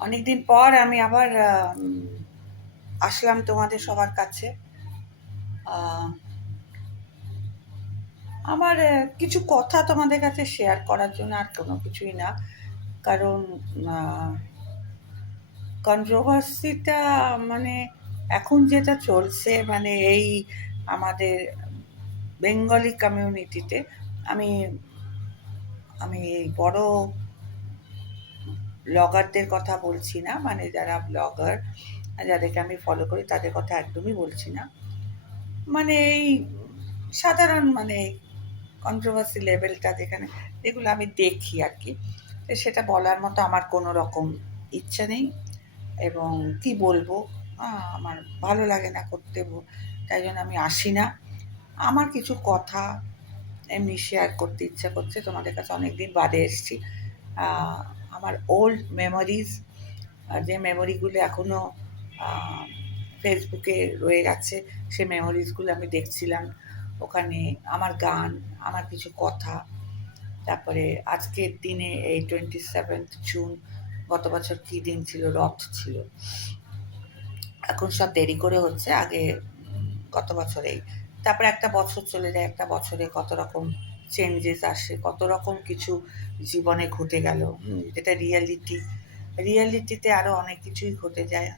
অনেকদিন পর আমি আবার আসলাম তোমাদের সবার কাছে। আহ, আমার কিছু কথা তোমাদের কাছে শেয়ার করার জন্য, আর কোনো কিছুই না। কারণ কন্ট্রোভার্সিটা মানে এখন যেটা চলছে, মানে এই আমাদের বেঙ্গলি কমিউনিটিতে, আমি আমি এই বড় ব্লগারদের কথা বলছি না, মানে যারা ব্লগার যাদেরকে আমি ফলো করি তাদের কথা একদমই বলছি না। মানে এই সাধারণ, মানে কন্ট্রোভার্সি লেভেলটা যেখানে, যেগুলো আমি দেখি আর কি, তো সেটা বলার মতো আমার কোনো রকম ইচ্ছা নেই। এবং কি বলবো, আমার ভালো লাগে না করতে, তাই জন্য আমি আসি না। আমার কিছু কথা এমনি শেয়ার করতে ইচ্ছা করছে তোমাদের কাছে। অনেক দিন বাদে এসছি। আহ, আমার ওল্ড মেমোরিজ, যে মেমোরিগুলো এখনও ফেসবুকে রয়ে গেছে, সে মেমোরিজগুলো আমি দেখছিলাম। ওখানে আমার গান, আমার কিছু কথা, তারপরে আজকের দিনে এই 27th জুন, গত বছর কী দিন ছিল, রথ ছিল। এখন সব দেরি করে হচ্ছে, আগে গত বছরেই। তারপরে একটা বছর চলে যায়, একটা বছরে কত রকম চেঞ্জেস আসে, কত রকম কিছু জীবনে ঘটে গেল। যেটা রিয়ালিটি, রিয়ালিটিতে আরও অনেক কিছুই ঘটে যায়,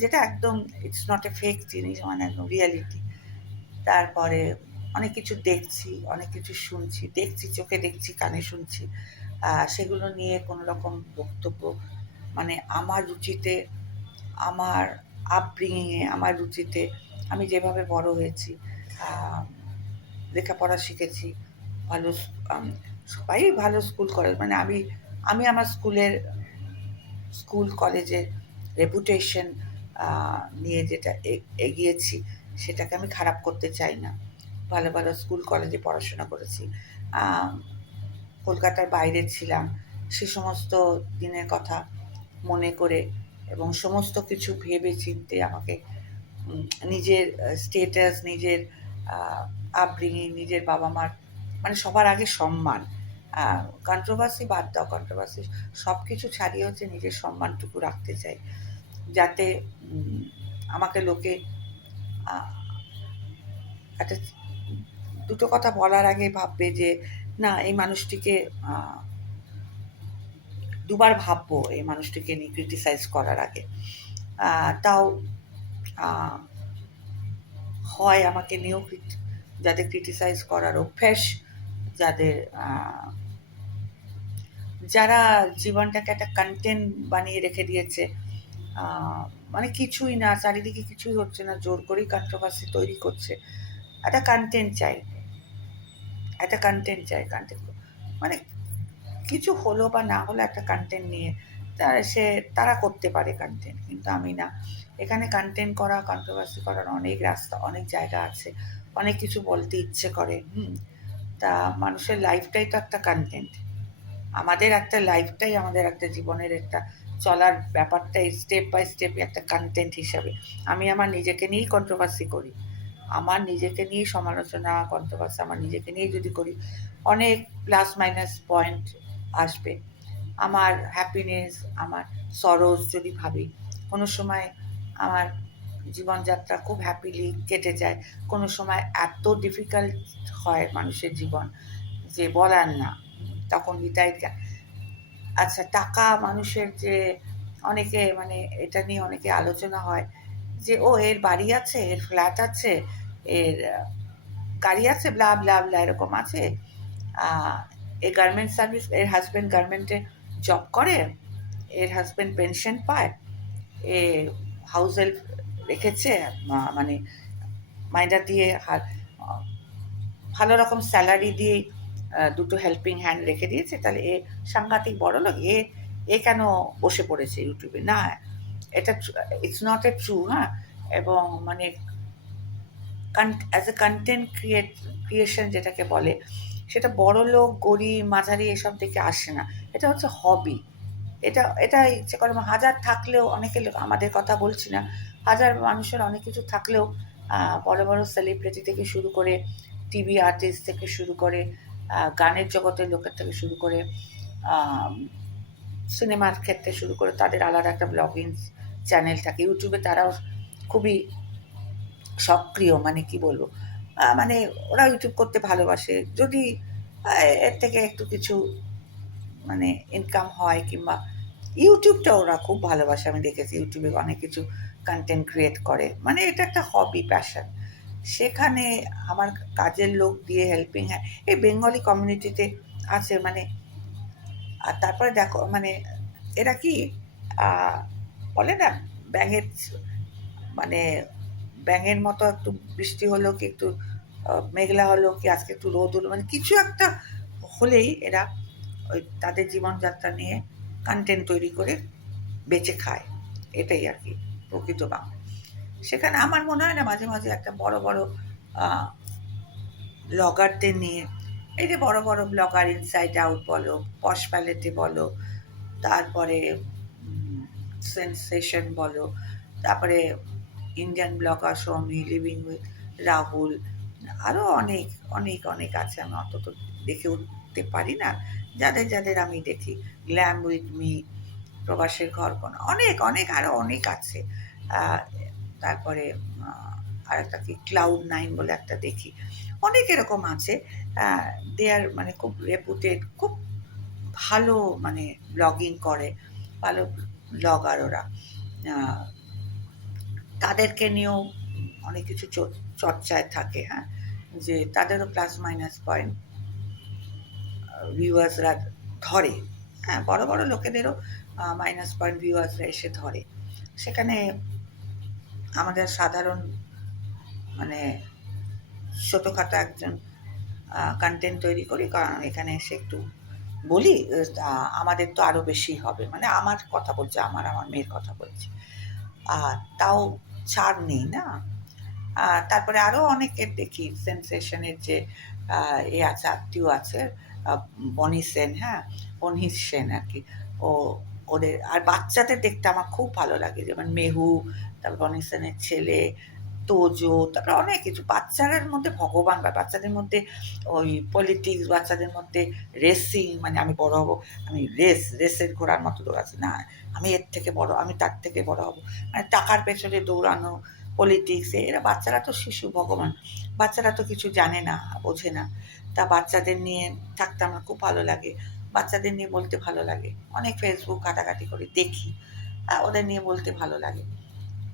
যেটা একদম ইটস নট এ ফেক জিনিস, মানে একদম রিয়ালিটি। তারপরে অনেক কিছু দেখছি, অনেক কিছু শুনছি, দেখছি চোখে, দেখছি কানে শুনছি। সেগুলো নিয়ে কোনো রকম বক্তব্য, মানে আমার রুচিতে, আমার আপব্রিঙিংয়ে, আমার রুচিতে, আমি যেভাবে বড় হয়েছি, আহ, লেখাপড়া শিখেছি, ভালো সবাই ভালো স্কুল কলেজ, মানে আমি আমি আমার স্কুল কলেজের রেপুটেশন নিয়ে যেটা এগিয়েছি, সেটাকে আমি খারাপ করতে চাই না। ভালো ভালো স্কুল কলেজে পড়াশোনা করেছি। আহ, কলকাতার বাইরে ছিলাম, সে সমস্ত দিনের কথা মনে করে এবং সমস্ত কিছু ভেবে চিনতে আমাকে নিজের স্টেটাস, নিজের আপব্রিঙিং, নিজের বাবা মার, মানে সবার আগে সম্মান, কন্ট্রোভার্সি বাদ দাও, কন্ট্রোভার্সি সব কিছু ছাড়িয়ে হচ্ছে নিজের সম্মানটুকু রাখতে চাই, যাতে আমাকে লোকে আহ, একটা দুটো কথা বলার আগে ভাববে যে না, এই মানুষটিকে দুবার ভাববো এই মানুষটিকে নিয়ে ক্রিটিসাইজ করার আগে। তাও আহ, হয় আমাকে নিয়েও যাদের ক্রিটিসাইজ করার অভ্যাস, যাদের যারা জীবনটাকে একটা কন্টেন্ট বানিয়ে রেখে দিয়েছে, মানে কিছুই না, চারিদিকে কিছুই হচ্ছে না, জোর করেই কন্ট্রোভার্সি তৈরি করছে। একটা কন্টেন্ট চাই, একটা কন্টেন্ট চাই, কন্টেন্ট, মানে কিছু হলো বা না হলো একটা কন্টেন্ট নিয়ে তারা করতে পারে কন্টেন্ট, কিন্তু আমি না। এখানে কন্টেন্ট করা, কন্ট্রোভার্সি করার অনেক রাস্তা, অনেক জায়গা আছে, অনেক কিছু বলতে ইচ্ছে করে। তা মানুষের লাইফটাই তো একটা কন্টেন্ট। আমাদের একটা লাইফটাই, আমাদের একটা জীবনের একটা চলার ব্যাপারটাই স্টেপ বাই স্টেপ একটা কন্টেন্ট হিসাবে। আমি আমার নিজেকে নিয়েই কন্ট্রোভার্সি করি, আমার নিজেকে নিয়েই সমালোচনা, কন্ট্রোভার্সি আমার নিজেকে নিয়েই যদি করি, অনেক প্লাস মাইনাস পয়েন্ট আসবে। আমার হ্যাপিনেস, আমার সরোজ যদি ভাবি, কোনো সময় আমার জীবনযাত্রা খুব হ্যাপিলি কেটে যায়, কোনো সময় এত ডিফিকাল্ট হয় মানুষের জীবন যে বলার না, তখন নিতাই। আচ্ছা, টাকা মানুষের যে, অনেকে মানে এটা নিয়ে অনেকে আলোচনা হয় যে ও এর বাড়ি আছে, এর ফ্ল্যাট আছে, এর গাড়ি আছে, ব্লা ব্লা ব্লা এরকম আছে। এ গার্মেন্ট সার্ভিস, এর হাজব্যান্ড গার্মেন্টে জব করে, এর হাজব্যান্ড পেনশন পায়, এ হাউস হেল্প রেখেছে, মানে মাইনা দিয়ে ভালো রকম স্যালারি দিয়ে দুটো হেল্পিং হ্যান্ড রেখে দিয়েছে, তাহলে এ সাংঘাতিক বড় লোক, এ কেন বসে পড়েছে ইউটিউবে? না, এটা ইটস নট এ ট্রু। হ্যাঁ, এবং মানে অ্যাজ এ কন্টেন্ট ক্রিয়েশন যেটাকে বলে, সেটা বড় লোক, গরিব, মাঝারি এসব দেখে আসে না। এটা হচ্ছে হবি। এটা ইচ্ছে করে হাজার থাকলেও, অনেকে লোক, আমাদের কথা বলছি না, হাজার মানুষের অনেক কিছু থাকলেও, বড় বড় সেলিব্রিটি থেকে শুরু করে, টিভি আর্টিস্ট থেকে শুরু করে, গানের জগতের লোকের থেকে শুরু করে, সিনেমার ক্ষেত্রে শুরু করে তাদের আলাদা একটা ব্লগিং চ্যানেল থাকে। ইউটিউবে তারাও খুবই সক্রিয়, মানে কি বলবো, মানে ওরা ইউটিউব করতে ভালোবাসে। যদি এর থেকে একটু কিছু মানে ইনকাম হয়, কিংবা ইউটিউবটা ওরা খুব ভালোবাসে, আমি দেখেছি ইউটিউবে অনেক কিছু কন্টেন্ট ক্রিয়েট করে, মানে এটা একটা হবি, প্যাশন। সেখানে আমার কাজের লোক দিয়ে হেল্পিং হ্যান্ড এই বেঙ্গলি কমিউনিটিতে আছে, মানে। আর তারপরে দেখো, মানে এরা কি বলে না, ব্যাঙের মানে ব্যাঙের মতো একটু বৃষ্টি হলো কি, একটু মেঘলা হলো কি, আজকে একটু রোদ হলো, মানে কিছু একটা হলেই এরা ওই তাদের জীবনযাত্রা নিয়ে কন্টেন্ট তৈরি করে বেঁচে খায়। এটাই আর কি প্রকৃত বাংলা। সেখানে আমার মনে হয় না মাঝে মাঝে একটা বড় বড় ব্লগারদের নিয়ে, এই যে বড় বড় ব্লগার, ইনসাইড আউট বলো, পশ প্যালেটে বলো, তারপরে সেন্সেশন বলো, তারপরে Indian blogger Soumi, living with Rahul, আরও অনেক অনেক অনেক আছে, আমি অত তো দেখে উঠতে পারি না। যাদের যাদের আমি দেখি, গ্ল্যাম উইথ মি, প্রবাসের ঘর কোন, অনেক অনেক আরও অনেক আছে। তারপরে আরেকটা কি Cloud9 বলে একটা দেখি, অনেক এরকম আছে। দে আর মানে খুব রেপুটেড, খুব ভালো, মানে ব্লগিং করে, ভালো ব্লগার ওরা। তাদেরকে নিয়েও অনেক কিছু চর্চায় থাকে, হ্যাঁ, যে তাদেরও প্লাস মাইনাস পয়েন্ট ভিউয়ার্সরা ধরে। হ্যাঁ, বড় বড় লোকেদেরও মাইনাস পয়েন্ট ভিউয়ার্সরা এসে ধরে। সেখানে আমাদের সাধারণ, মানে ছোটোখাটো একজন কন্টেন্ট তৈরি করি, কারণ এখানে এসে একটু বলি, আমাদের তো আরও বেশি হবে, মানে আমার কথা বলছি, আমার মেয়ের কথা বলছি, তাও ছাড় নেই না। তারপরে আরও অনেকের দেখি, সেন্সেশনের যে এ আছে, আত্মীয় আছে, বনি সেন, হ্যাঁ, বনহিস সেন আর কি। ও ওদের আর বাচ্চাদের দেখতে আমার খুব ভালো লাগে, যেমন মেহু, তারপর বনি সেনের ছেলে তোজো, তারপরে অনেক কিছু। বাচ্চাদের মধ্যে ভগবান, বা বাচ্চাদের মধ্যে ওই পলিটিক্স, বাচ্চাদের মধ্যে রেসিং, মানে আমি বড় হব, আমি রেসের ঘোড়ার মতো দৌড়াচ্ছি না, আমি এর থেকে বড়, আমি তার থেকে বড় হব, মানে টাকার পেছনে দৌড়ানো, পলিটিক্স। এরা বাচ্চারা তো শিশু, ভগবান, বাচ্চারা তো কিছু জানে না, বোঝে না। তা বাচ্চাদের নিয়ে থাকতে আমার খুব ভালো লাগে, বাচ্চাদের নিয়ে বলতে ভালো লাগে, অনেক ফেসবুক ঘাটাঘাটি করে দেখি, ওদের নিয়ে বলতে ভালো লাগে।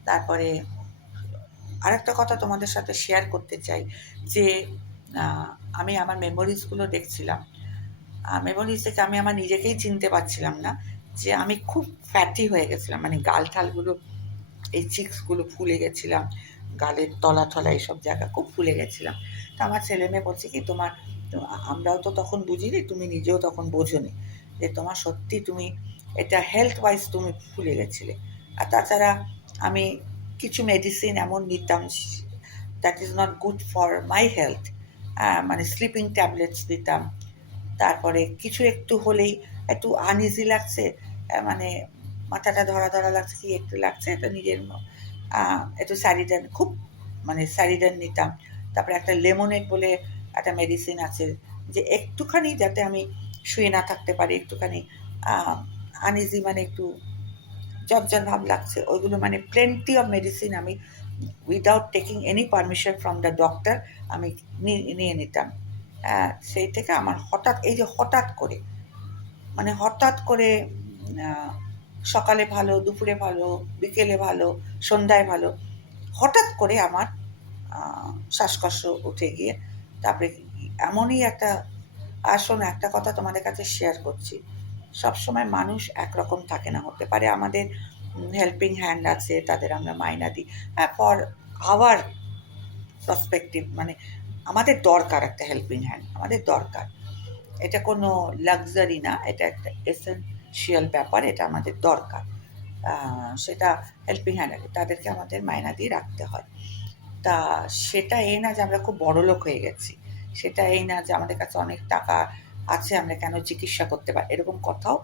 তারপরে আরেকটা কথা তোমাদের সাথে শেয়ার করতে চাই, যে আমি আমার মেমোরিজগুলো দেখছিলাম, মেমোরিজ থেকে আমি আমার নিজেকেই চিনতে পারছিলাম না, যে আমি খুব ফ্যাটি হয়ে গেছিলাম, মানে গাল ঠালগুলো, এই চিক্সগুলো ফুলে গেছিলাম, গালের তলা টলা এইসব জায়গা খুব ফুলে গেছিলাম। তো আমার ছেলে মেয়ে বলছে কি, তোমার আমরাও তো তখন বুঝিনি, তুমি নিজেও তখন বোঝোনি, যে তোমার সত্যি তুমি এটা হেলথ ওয়াইজ তুমি ফুলে গেছিলে। আর তাছাড়া আমি কিছু মেডিসিন এমন নিতাম, that is not good for my health, মানে স্লিপিং ট্যাবলেটস দিতাম। তারপরে কিছু একটু হলেই একটু আনইজি লাগছে, মানে মাথাটা ধরা ধরা লাগছে, কি একটু লাগছে, তো নিজের একটু স্যারিডান, খুব মানে স্যারিডান নিতাম। তারপরে একটা লেমনেড বলে একটা মেডিসিন আছে, যে একটুখানি যাতে আমি শুয়ে না থাকতে পারি, একটুখানি আনইজি, মানে একটু জঞ্জাল ভাব লাগছে, ওইগুলো, মানে প্লেন্টি অফ মেডিসিন আমি without taking any permission from the doctor আমি নিয়ে নিতাম। সেই থেকে আমার হঠাৎ, এই যে হঠাৎ করে, মানে হঠাৎ করে সকালে ভালো, দুপুরে ভালো, বিকেলে ভালো, সন্ধ্যায় ভালো, হঠাৎ করে আমার শ্বাসকষ্ট উঠে গিয়ে, তারপরে এমনই একটা, শোনো একটা কথা তোমাদের কাছে শেয়ার করছি, সবসময় মানুষ একরকম থাকে না, হতে পারে আমাদের হেল্পিং হ্যান্ড আছে, তাদের আমরা মাইনা দিই, ফর আওয়ার পার্সপেক্টিভ, মানে আমাদের দরকার একটা হেল্পিং হ্যান্ড, আমাদের দরকার, এটা কোনো লাক্সারি না, এটা একটা এসেনশিয়াল ব্যাপার, এটা আমাদের দরকার। সেটা হেল্পিং হ্যান্ড আছে, তাদেরকে আমাদের মায়না দিয়ে রাখতে হয়। তা সেটা এই না যে আমরা খুব বড়লোক হয়ে গেছি, সেটা এই না যে আমাদের কাছে অনেক টাকা আছে, আমরা কেন চিকিৎসা করতে পারি, এরকম কথাও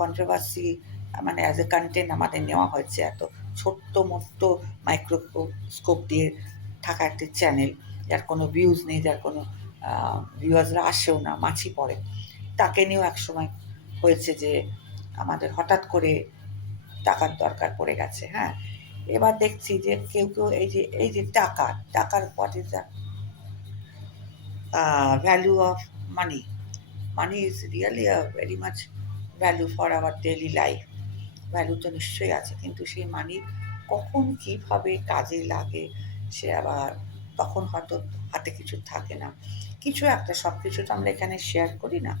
কন্ট্রোভার্সি, মানে অ্যাজ এ কন্টেন্ট আমাদের নেওয়া হয়েছে। এত ছোট্ট মোট্ট মাইক্রোস্কোপ দিয়ে থাকা একটি চ্যানেল, যার কোনো ভিউজ নেই, যার কোনো ভিউয়ার্সরা আসেও না, মাছি পড়ে, তাকে নিয়েও একসময় হয়েছে যে আমাদের হঠাৎ করে টাকার দরকার পড়ে গেছে, হ্যাঁ। এবার দেখছি যে কেউ এই যে টাকার what is the value of money. Money is really a very much value for our daily life. Value তো নিশ্চয়ই আছে, কিন্তু সেই মানি কখন কীভাবে কাজে লাগে সে আবার তখন হয়তো হাতে কিছু থাকে না। কিছু একটা, সব কিছু তো আমরা এখানে শেয়ার করি না,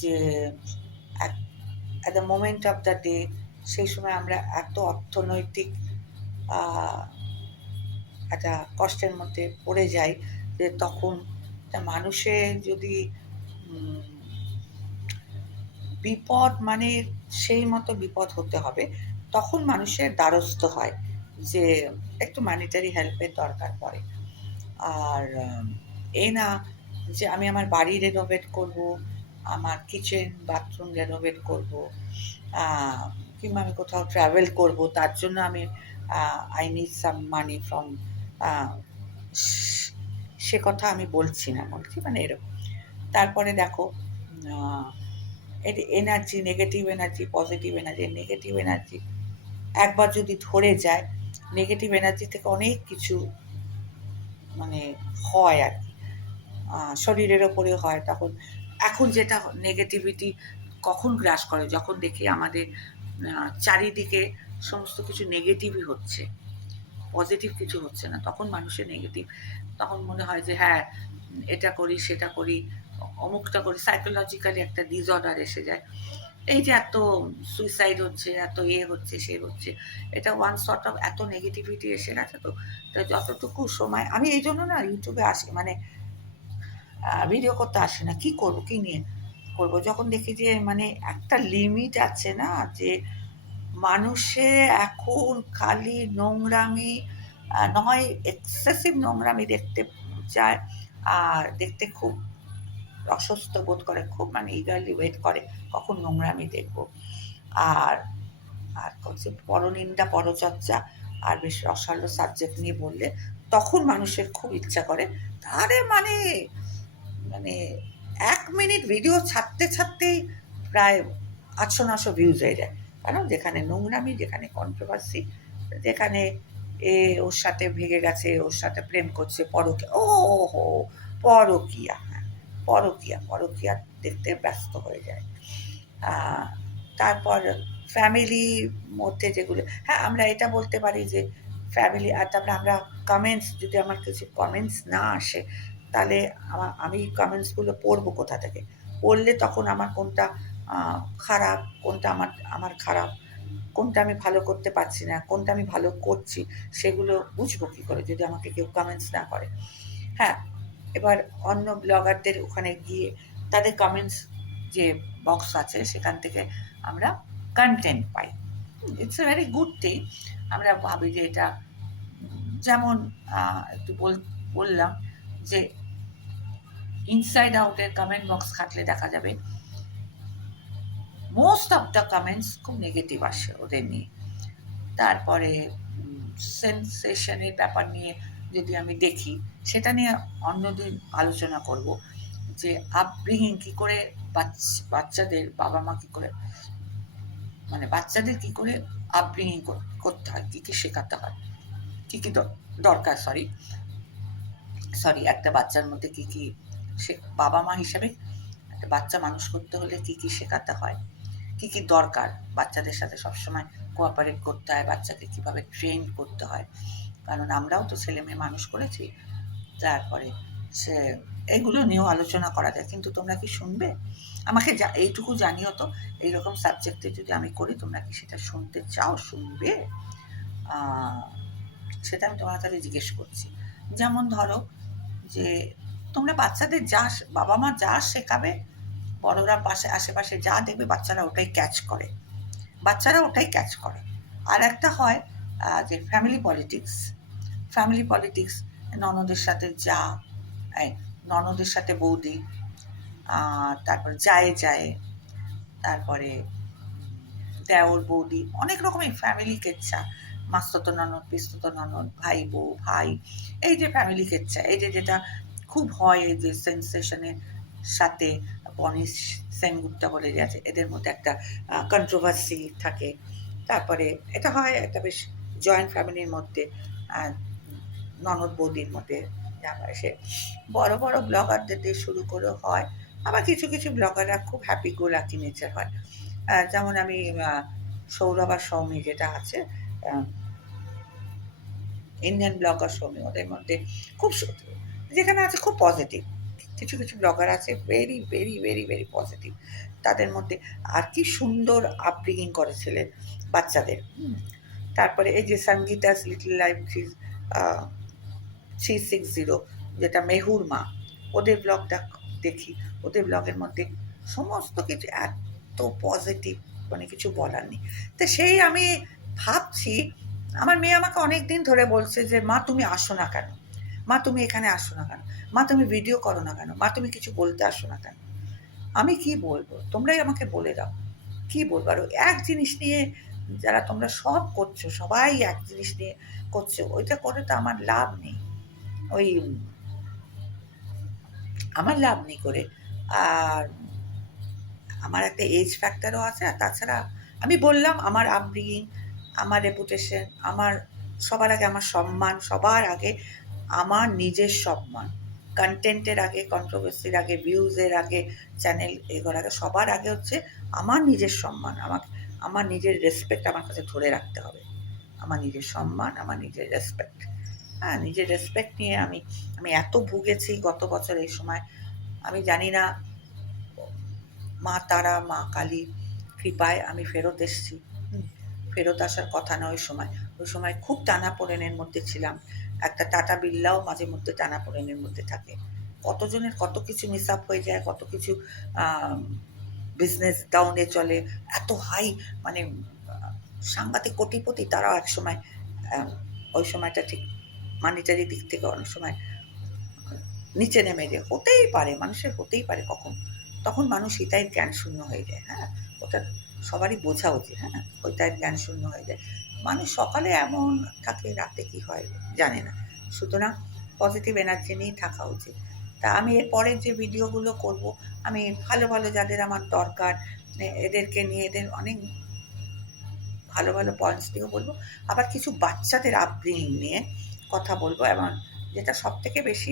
যে at the moment of the day সেই সময় আমরা এত অর্থনৈতিক একটা কষ্টের মধ্যে পড়ে যাই যে তখন মানুষের যদি বিপদ মানে সেই মতো বিপদ হতে হবে, তখন মানুষের দ্বারস্থ হয় যে একটু ম্যানিটারি হেল্পের দরকার পড়ে। আর এই না যে আমি আমার বাড়ি রেনোভেট করব, আমার কিচেন বাথরুম রেনোভেট করব, কিংবা আমি কোথাও ট্রাভেল করব, তার জন্য আমি I need some money from, সে কথা আমি বলছি না, বলছি মানে এরকম। তারপরে দেখো energy, negative energy, positive energy. Negative energy একবার যদি ধরে যায়, নেগেটিভ এনার্জি থেকে অনেক কিছু মানে হয় আর কি, শরীরের ওপরে হয়। তখন এখন যেটা নেগেটিভিটি কখন গ্রাস করে, যখন দেখি আমাদের চারিদিকে সমস্ত কিছু নেগেটিভই হচ্ছে, পজিটিভ কিছু হচ্ছে না, তখন মানুষের নেগেটিভ, তখন মনে হয় যে হ্যাঁ এটা করি সেটা করি, অমুকটা করি, সাইকোলজিক্যালি একটা ডিসঅর্ডার এসে যায়। এই যে এত সুইসাইড হচ্ছে, এত হচ্ছে সে হচ্ছে, এটা ওয়ান সর্ট অফ এত নেগেটিভিটি এসে গেছে। তো যতটুকু সময় আমি এই জন্য না ইউটিউবে আসি, মানে ভিডিও করতে আসি না। কি করব, কি নিয়ে করব, যখন দেখি যে মানে একটা লিমিট আছে না, যে মানুষে এখন খালি নোংরামি, নয় এক্সেসিভ নোংরামি দেখতে চায়, আর দেখতে খুব অস্বস্ত বোধ করে, খুব মানে ইগারলি ওয়েট করে কখন নোংরামি দেখব। আর আর হচ্ছে পরনিন্দা, পরচর্চা আর বেশ রসালো সাবজেক্ট নিয়ে বললে তখন মানুষের খুব ইচ্ছা করে, আরে মানে মানে ১ মিনিট ভিডিও ছাড়তেই প্রায় ৮০০-৯০০ ভিউজ হয়ে যায়। কারণ যেখানে নোংরামি, যেখানে কন্ট্রোভার্সি, যেখানে ওর সাথে ভেগে গেছে, ওর সাথে প্রেম করছে, পরকীয়া, ওহো! পরকীয়া, হ্যাঁ, পরকীয়া দেখতে ব্যস্ত হয়ে যায়। তারপর ফ্যামিলির মধ্যে যেগুলো, হ্যাঁ, আমরা এটা বলতে পারি যে ফ্যামিলি, আর তারপরে আমরা কমেন্টস, যদি আমার কিছু কমেন্টস না আসে, তাহলে আমি কমেন্টসগুলো পড়বো কোথা থেকে? পড়লে তখন আমার কোনটা খারাপ, কোনটা আমার খারাপ, কোনটা আমি ভালো করতে পারছি না, কোনটা আমি ভালো করছি, সেগুলো বুঝবো কী করে যদি আমাকে কেউ কমেন্টস না করে? হ্যাঁ, এবার অন্য ব্লগারদের ওখানে গিয়ে তাদের কমেন্টস যে বক্স আছে সেখান থেকে আমরা content pi. It's a very good thing. আমরা ভাবি যে এটা, যেমন একটু বললাম যে ইনসাইড আউটের কমেন্ট বক্স ঘাঁটলে দেখা যাবে মোস্ট অফ দ্য কমেন্টস খুব নেগেটিভ আসে ওদের নিয়ে। তারপরে সেন্সেশনের ব্যাপার নিয়ে যদি আমি দেখি, সেটা নিয়ে অন্যদিন আলোচনা করব, যে আপব্রিঙিং কী করে বাচ্চাদের বাবা মা কী করে, মানে বাচ্চাদের কী করে আপব্রিঙিং করতে হয়, কী কী শেখাতে হয়, কী কী দরকার, সরি একটা বাচ্চার মধ্যে কী কী বাবা মা হিসাবে একটা বাচ্চা মানুষ করতে হলে কী কী শেখাতে হয়, কী কী দরকার, বাচ্চাদের সাথে সবসময় কোঅপারেট করতে হয়, বাচ্চাকে কীভাবে ট্রেন করতে হয়, কারণ আমরাও তো ছেলে মেয়ে মানুষ করেছি। তারপরে সে এগুলো নিয়েও আলোচনা করা যায়, কিন্তু তোমরা কি শুনবে? আমাকে এইটুকু জানিও তো, এইরকম সাবজেক্টে যদি আমি করি তোমরা কি সেটা শুনতে চাও, শুনবে? সেটা আমি তোমার কাছে জিজ্ঞেস করছি। যেমন ধরো যে তোমরা বাচ্চাদের বাবা মা যা শেখাবে, বড়রা আশেপাশে যা দেখবে বাচ্চারা ওটাই ক্যাচ করে, আর একটা হয় যে ফ্যামিলি পলিটিক্স, ননদের সাথে ননদের সাথে বৌদি, তারপরে যায়, তারপরে দেওর বৌদি, অনেক রকমের ফ্যামিলি কেচ্ছা, মাস্তুতো ননদ, পিস্তুতো ননদ, ভাই বউ, ভাই, এই যে ফ্যামিলি কেচ্ছা, এই যে যেটা খুব হয়, এই যে সেন্সেশনের সাথে বনি সেনগুপ্তা বলে যে আছে, এদের মধ্যে একটা কন্ট্রোভার্সি থাকে। তারপরে এটা হয় একটা বেশ জয়েন্ট ফ্যামিলির মধ্যে, ননদ বৌদির মধ্যে সে বড় বড় ব্লগারদের দিয়ে শুরু করে হয়। আবার কিছু কিছু ব্লগাররা খুব হ্যাপি গো লাকি নেচার হয়। যেমন আমি সৌরভ আর সৌমি যেটা আছে, ইন্ডিয়ান ব্লগার সৌমি, ওদের মধ্যে খুব যেখানে আছে খুব পজিটিভ। কিছু কিছু ব্লগার আছে very very very very positive. তাদের মধ্যে আর কি সুন্দর আপব্রিঙ্গিং করেছিলেন বাচ্চাদের। তারপরে এই যে সঙ্গীতাস লিটল লাইফ 360, যেটা মেহুর মা, ওদের ব্লগটা দেখি। ওদের ব্লগের মধ্যে সমস্ত কিছু এত পজিটিভ, মানে কিছু বলার নেই। তো সেই আমি ভাবছি, আমার মেয়ে আমাকে অনেক দিন ধরে বলছে যে মা তুমি আসো না কেন, মা তুমি এখানে আসো না কেন, মা তুমি ভিডিও করো না কেন, মা তুমি কিছু বলতে আসো না কেন। আমি কি বলবো, তোমরাই আমাকে বলে দাও কি বলবো। আর এক জিনিস নিয়ে যারা তোমরা সব করছো, সবাই এক জিনিস নিয়ে করছো, ওইটা করে তো আমার লাভ নেই। ওই আমার লাভ নেই করে। আর আমার একটা এজ ফ্যাক্টরও আছে। আর তাছাড়া আমি বললাম আমার আপব্রিঙ্গিং, আমার রেপুটেশন, আমার সবার আগে আমার সম্মান, সবার আগে আমার নিজের সম্মান, কন্টেন্টের আগে, কন্ট্রোভার্সির আগে, ভিউজের আগে, চ্যানেল এগুলোর আগে, সবার আগে হচ্ছে আমার নিজের সম্মান। আমাকে আমার নিজের রেসপেক্ট আমার কাছে ধরে রাখতে হবে। আমার নিজের সম্মান, আমার নিজের রেসপেক্ট। হ্যাঁ, নিজের রেসপেক্ট নিয়ে আমি আমি এত ভুগেছি গত বছর এই সময়। আমি জানি না, মা তারা, মা কালী কৃপায় আমি ফেরত এসেছি। ফেরত আসার কথা না ওই সময়। ওই সময় খুব টানাপোড়েনের মধ্যে ছিলাম। একটা টাটা বিড়লাও মাঝে মধ্যে টানাপোড়েনের মধ্যে থাকে। কতজনের কত কিছু মিস আপ হয়ে যায়, কত কিছু বিজনেস ডাউনে চলে। এত হাই, মানে সাংঘাতিক কোটিপতি তারাও একসময় ওই সময়টা ঠিক মানিটারি দিক থেকে অনেক সময় নিচে নেমে যায়। হতেই পারে, মানুষের হতেই পারে কখন। তখন মানুষ হিতায় জ্ঞান শূন্য হয়ে যায়। হ্যাঁ, ওটা সবারই বোঝা উচিত। হ্যাঁ, ওইটায় জ্ঞান শূন্য হয়ে যায়। মানুষ সকালে এমন থাকে, রাতে কি হয় জানে না। সুতরাং পজিটিভ এনার্জি নিয়েই থাকা উচিত। তা আমি এরপরে যে ভিডিওগুলো করব, আমি ভালো ভালো যাদের আমার দরকার, এদেরকে নিয়ে, এদের অনেক ভালো ভালো পয়েন্টস নিয়েও বলবো। আবার কিছু বাচ্চাদের আপব্রিঙ্গিং নিয়ে কথা বলবো। এবং যেটা সব থেকে বেশি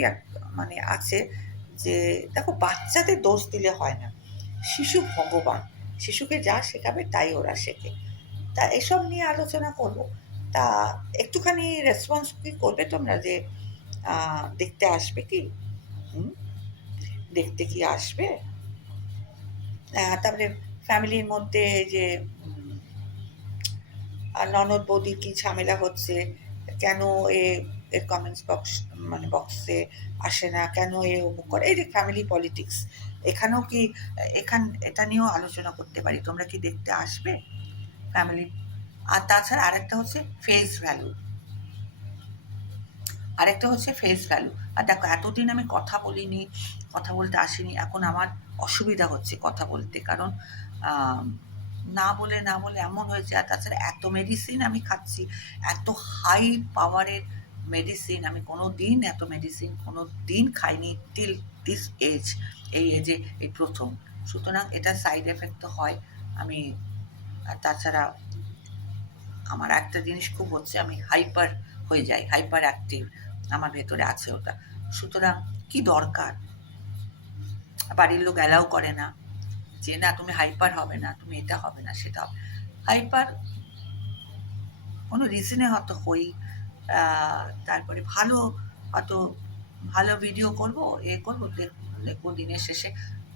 মানে আছে, যে দেখো বাচ্চাদের দোষ দিলে হয় না, শিশু ভগবান, শিশুকে যা শেখাবে তাই ওরা শেখে। তা এসব নিয়ে আলোচনা করব। তা একটুখানি রেসপন্স কি করবে তোমরা, যে দেখতে আসবে কি? হুম, দেখতে কি আসবে? তারপরে ফ্যামিলির মধ্যে যে আর ননদ বৌদির কি ঝামেলা হচ্ছে, কেন এ এর কমেন্টস বক্স, মানে বক্সে আসে না, কেন এ অমুক করে, এই যে ফ্যামিলি পলিটিক্স, এখানেও কি এটা নিয়েও আলোচনা করতে পারি। তোমরা কি দেখতে আসবে ফ্যামিলি? আর তাছাড়া আরেকটা হচ্ছে ফেস ভ্যালু, আরেকটা হচ্ছে ফেস ভ্যালু। আর দেখো এতদিন আমি কথা বলিনি, কথা বলতে আসিনি, এখন আমার অসুবিধা হচ্ছে কথা বলতে। কারণ না বলে না বলে এমন হয়েছে। আর তাছাড়া এত মেডিসিন আমি খাচ্ছি, এত হাই পাওয়ারের মেডিসিন, আমি কোনো দিন এত মেডিসিন কোনো দিন খাইনি টিল দিস এজ। এই এজে এই প্রথম। সুতরাং এটা সাইড এফেক্ট তো হয়। আমি আর তাছাড়া আমার একটা জিনিস খুব হচ্ছে, আমি হাইপার হয়ে যাই, হাইপার অ্যাক্টিভ আমার ভেতরে আছে ওটা। সুতরাং কি দরকার, বাড়ির লোক অ্যালাউ করে না যে না তুমি হাইপার হবে না, তুমি এটা হবে না, সেটা হবে। হাইপার কোনো রিজনে হয়তো হই। তারপরে হয়তো ভালো ভিডিও করব, এ করবো, দেখবো দিনের শেষে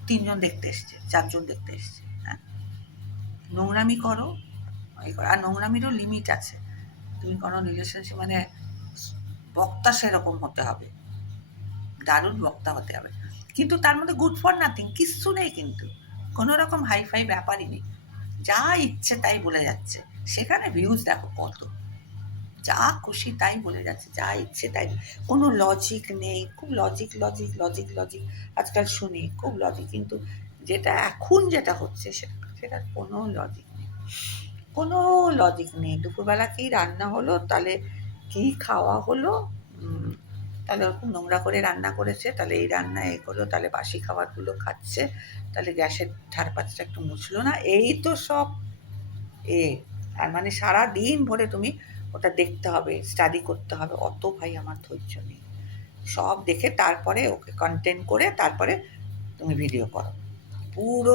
3 জন দেখতে এসছে, 4 জন দেখতে এসছে। হ্যাঁ, নোংরামি করো, আর নোংরামিরও লিমিট আছে। তুমি কোনো রিলেশনশিপ, মানে বক্তা সেরকম হতে হবে, দারুণ বক্তা হতে হবে, কিন্তু তার মধ্যে গুড ফর নাথিং কিচ্ছু নেই, কিন্তু কোনো রকম হাইফাই ব্যাপারই নেই। যা ইচ্ছে তাই বলে যাচ্ছে, সেখানে ভিউজ দেখো কত, যা খুশি তাই বলে যাচ্ছে, যা ইচ্ছে তাই, কোনো লজিক নেই। খুব লজিক লজিক লজিক লজিক আজকাল শুনি, খুব লজিক, কিন্তু যেটা এখন যেটা হচ্ছে সেটার কোনো লজিক নেই, কোনো লজিক নেই। দুপুরবেলা কি রান্না হলো, তাহলে কি খাওয়া হলো, তাহলে ওরকম নোংরা করে রান্না করেছে, তাহলে এই রান্না এ করলো, তাহলে বাসি খাবারগুলো খাচ্ছে, তাহলে গ্যাসের ধারপাশটা একটু মুছলো না, এই তো সব এ। আর মানে সারাদিন ভরে তুমি ওটা দেখতে হবে, স্টাডি করতে হবে, অত ভাই আমার ধৈর্য নেই। সব দেখে তারপরে ওকে কন্টেন্ট করে তারপরে তুমি ভিডিও করো। পুরো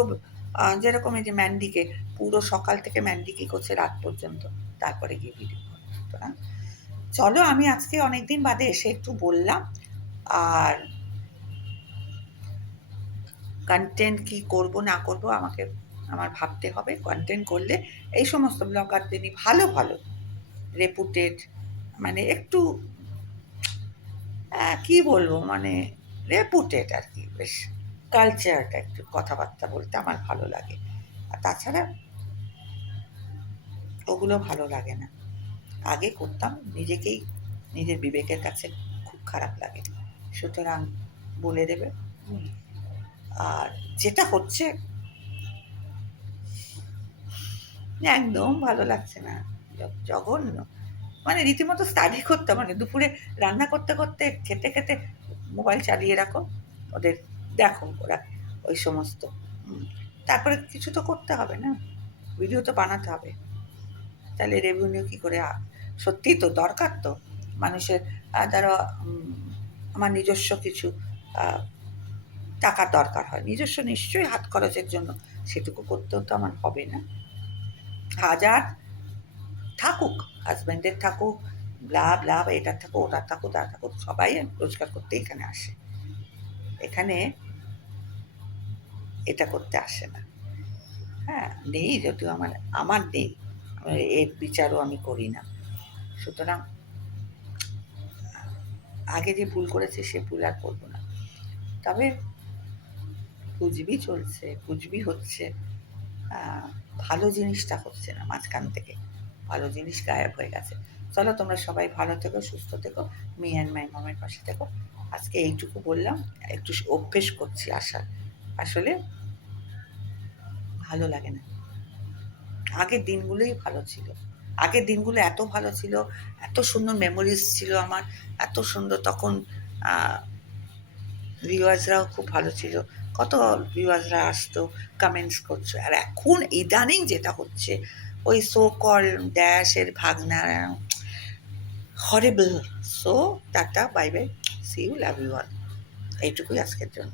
যেরকম এই যে ম্যান্ডিকে পুরো সকাল থেকে ম্যান্ডি কী করছে রাত পর্যন্ত, তারপরে গিয়ে ভিডিও করো। সুতরাং চলো, আমি আজকে অনেকদিন বাদে এসে একটু বললাম। আর কন্টেন্ট কি করব না করব আমাকে আমার ভাবতে হবে। কন্টেন্ট করলে এই সমস্ত ব্লগারদেরই ভালো ভালো রেপুটেড, মানে একটু কি বলবো, মানে রেপুটেড আর কি, বেশ কালচারটা একটু কথাবার্তা বলতে আমার ভালো লাগে। আর তাছাড়া ওগুলো ভালো লাগে না। আগে করতাম, নিজেকেই নিজের বিবেকের কাছে খুব খারাপ লাগে। সুতরাং বলে দেবে। আর যেটা হচ্ছে একদম ভালো লাগছে না, জঘন্য। মানে রীতিমতো স্টাডি করতাম, মানে দুপুরে রান্না করতে করতে খেতে খেতে মোবাইল চালিয়ে রাখো, ওদের দেখো ওরা ওই সমস্ত। তারপরে কিছু তো করতে হবে না, ভিডিও তো বানাতে হবে, তাহলে রেভিনিউ কী করে? সত্যিই তো দরকার তো মানুষের। ধরো আমার নিজস্ব কিছু টাকার দরকার হয়, নিজস্ব নিশ্চয়ই হাত খরচের জন্য, সেটুকু করতেও তো আমার হবে না। হাজার থাকুক, হাজব্যান্ডের থাকুক, ব্লা এটার থাকুক, ওটার থাকুক, তার থাকুক, সবাই রোজগার করতে এখানে আসে, এখানে এটা করতে আসে না। হ্যাঁ, নেই, যদিও আমার নেই, এর বিচারও আমি করি না। সুতরাং আগে যে ভুল করেছে সে ভুল আর করবো না। তবে কুচবি চলছে, কুচবি হচ্ছে, ভালো জিনিসটা হচ্ছে না, মাঝখান থেকে ভালো জিনিস গায়েব হয়ে গেছে। চলো, তোমরা সবাই ভালো থেকো, সুস্থ থেকো, মি অ্যান্ড মাই মমের পাশে থেকো। আজকে এইটুকু বললাম, একটু অভ্যেস করছি আসার। আসলে ভালো লাগে না, আগের দিনগুলোই ভালো ছিল। আগের দিনগুলো এত ভালো ছিল, এত সুন্দর মেমোরিজ ছিল আমার, এত সুন্দর। তখন ভিউয়ার্সরাও খুব ভালো ছিল, কত ভিউয়ার্সরা আসতো, কমেন্টস করছো। আর এখন ইদানিং যেটা হচ্ছে, ওই সো কল ড্যাশের ভাগনা, horrible. So tata, bye bye, see you, love you all. এইটুকুই আজকের জন্য।